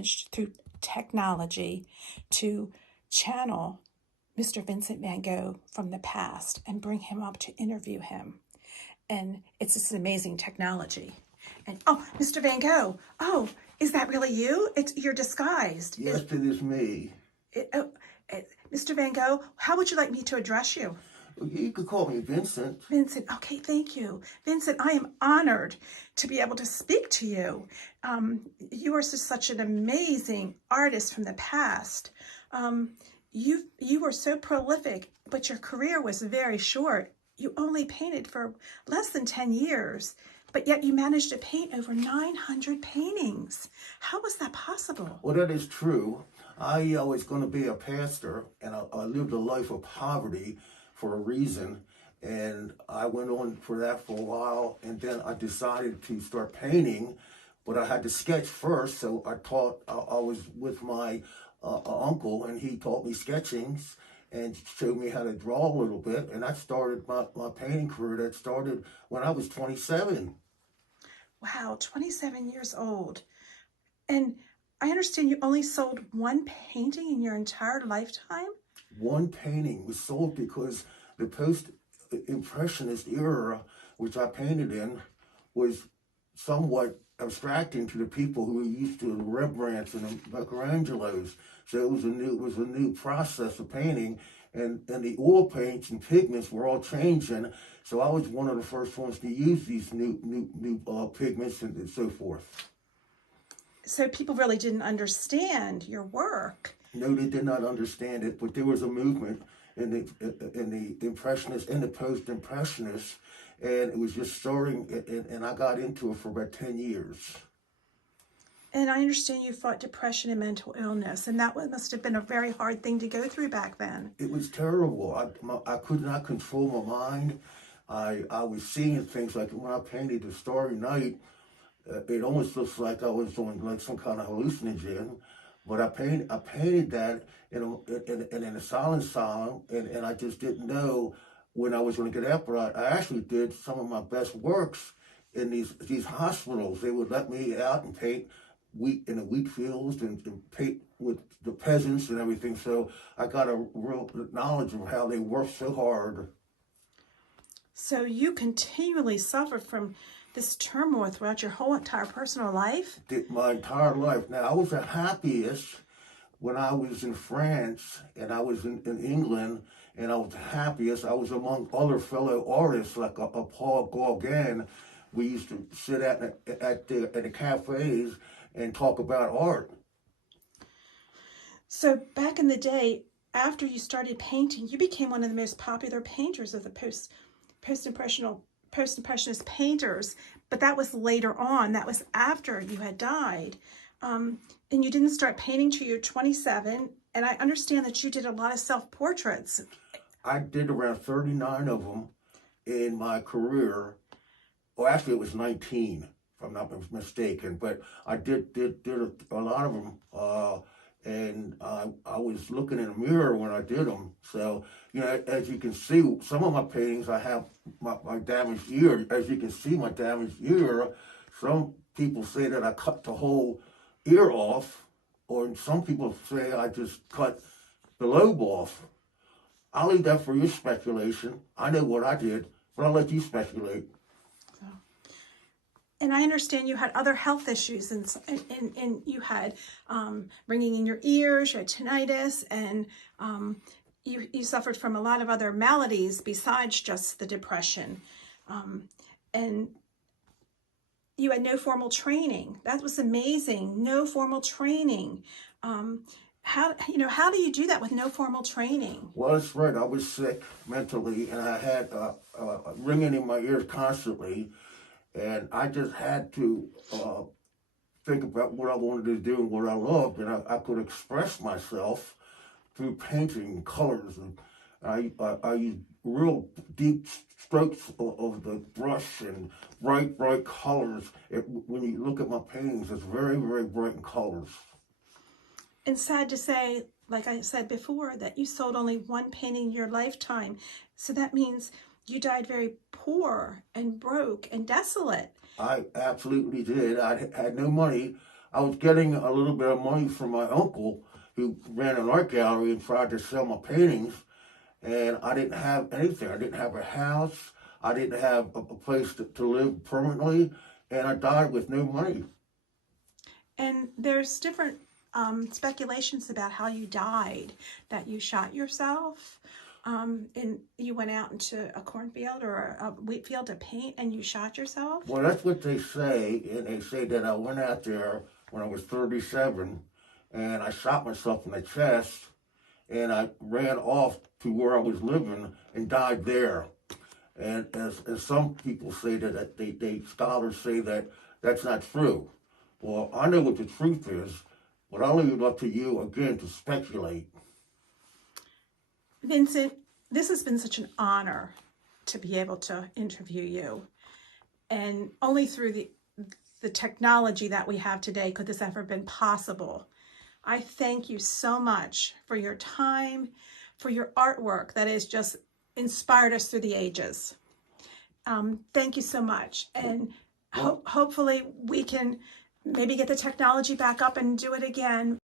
managed through technology to channel Mr. Vincent van Gogh from the past and bring him up to interview him. And it's this amazing technology. And oh, Mr. Van Gogh, oh, is that really you? You're disguised. Yes, it is me. Mr. Van Gogh, how would you like me to address you? You could call me Vincent. Vincent, okay, thank you. Vincent, I am honored to be able to speak to you. You are such an amazing artist from the past. You were so prolific, but your career was very short. You only painted for less than 10 years, but yet you managed to paint over 900 paintings. How was that possible? Well, that is true. I was going to be a pastor, and I lived a life of poverty for a reason, and I went on for that for a while, and then I decided to start painting, but I had to sketch first, so I was with my uncle, and he taught me sketching and showed me how to draw a little bit, and that started my painting career. That started when I was 27. Wow, 27 years old. And I understand you only sold one painting in your entire lifetime? One painting was sold because the post-impressionist era, which I painted in, was somewhat abstracting to the people who were used to the Rembrandts and the Michelangelos. So it was a new process of painting, and the oil paints and pigments were all changing. So I was one of the first ones to use these new pigments and so forth. So people really didn't understand your work. No, they did not understand it, but there was a movement in the Impressionists and the Post-Impressionists, and it was just starting, and I got into it for about 10 years. And I understand you fought depression and mental illness, and that must have been a very hard thing to go through back then. It was terrible. I could not control my mind. I was seeing things like when I painted the Starry Night, it almost looks like I was on like some kind of hallucinogen. But I painted that in a silent asylum, and I just didn't know when I was going to get out. But I actually did some of my best works in these hospitals. They would let me out and paint wheat in the wheat fields and paint with the peasants and everything. So I got a real knowledge of how they worked so hard. So you continually suffered from this turmoil throughout your whole entire personal life? My entire life. Now, I was the happiest when I was in France and I was in England, and I was the happiest. I was among other fellow artists like a Paul Gauguin. We used to sit at the cafes and talk about art. So back in the day, after you started painting, you became one of the most popular painters of the post-impressionist painters, but that was later on. That was after you had died. And you didn't start painting till you were 27, and I understand that you did a lot of self-portraits. I did around 39 of them in my career. Well, actually, it was 19, if I'm not mistaken, but I did a lot of them, and I was looking in a mirror when I did them. So, you know, as you can see, some of my paintings, I have my damaged ear. As you can see, my damaged ear, some people say that I cut the whole ear off, or some people say I just cut the lobe off. I'll leave that for your speculation. I know what I did, but I'll let you speculate. And I understand you had other health issues, and you had ringing in your ears, you had tinnitus, and you suffered from a lot of other maladies besides just the depression. And you had no formal training. That was amazing. No formal training. How do you do that with no formal training? Well, that's right. I was sick mentally, and I had ringing in my ears constantly. And I just had to think about what I wanted to do and what I loved, and I could express myself through painting colors. And I used real deep strokes of the brush and bright colors. When you look at my paintings, it's very, very bright in colors. And sad to say, like I said before, that you sold only one painting in your lifetime. So that means you died very poor and broke and desolate. I absolutely did. I had no money. I was getting a little bit of money from my uncle who ran an art gallery and tried to sell my paintings, and I didn't have anything. I didn't have a house. I didn't have a place to live permanently, and I died with no money. And there's different speculations about how you died, that you shot yourself, and you went out into a cornfield or a wheat field to paint and you shot yourself. Well, that's what they say, and they say that I went out there when I was 37, and I shot myself in the chest, and I ran off to where I was living and died there. And as some people say that they scholars say that that's not true. Well, I know what the truth is, but I'll leave it up to you again to speculate. Vincent, this has been such an honor to be able to interview you. And only through the technology that we have today could this ever been possible. I thank you so much for your time, for your artwork that has just inspired us through the ages. Thank you so much. And hopefully we can maybe get the technology back up and do it again.